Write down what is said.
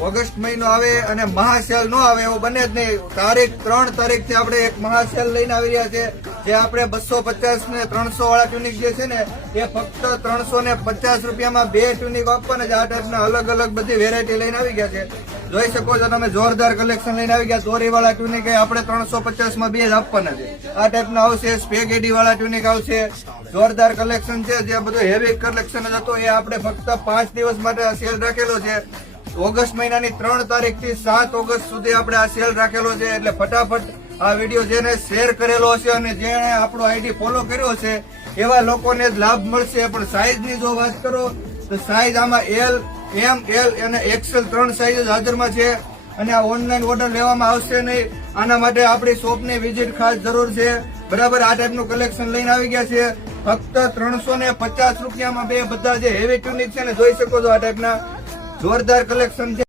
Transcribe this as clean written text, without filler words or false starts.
August મહિનો આવે અને મહાસેલ ન આવે એવું બને જ નહીં. 3 તારીખથી આપણે એક મહાસેલ લઈને આવી રહ્યા છે, જે આપણે 250 ને 300 વાળા ટ્યુનિક જે છે ને એ ફક્ત 350 રૂપિયામાં 2 ટ્યુનિક આપવાના છે. આ ટાઈપના અલગ અલગ બધી વેરાયટી લઈને આવી ગયા છે. જોઈ શકો છો તમે, જોરદાર કલેક્શન લઈને આવી ગયા. દોરી વાળા ટ્યુનિક આપણે 350 માં 2 જ આપવાના છે. આ ટાઈપના આવશે. સ્પેગેટી વાળા ટ્યુનિક આવશે. જોરદાર કલેક્શન છે. જે બધું હેવી કલેક્શન જ હતું એ આપણે ફક્ત 5 દિવસ માટે આ સેલ રાખેલો છે. ઓગસ્ટ મહિનાની 3 તારીખથી 7 ઓગસ્ટ સુધી આપણે આ સેલ રાખેલો છે. એટલે ફટાફટ આ વિડીયો જેને શેર કરેલો હશે અને જેને આપણો આઈડી ફોલો કર્યો છે એવા લોકોને જ લાભ મળશે. પણ સાઈઝની જો વાત કરો તો સાઈઝ આમાં એલ, એમ, એલ અને એક્સેલ 3 સાઈઝ હાજરમાં છે. અને આ ઓનલાઈન ઓર્ડર લેવામાં આવશે નહીં. આના માટે આપણી શોપની વિઝિટ ખાસ જરૂર છે. બરાબર, આ ટાઈપનું કલેક્શન લઈને આવી ગયા છે. ફક્ત 350 રૂપિયામાં 2 બધા જે હેવી ટ્યુનિક છે ને જોઈ શકો છો. આ ટાઈપના જોરદાર કલેક્શન છે.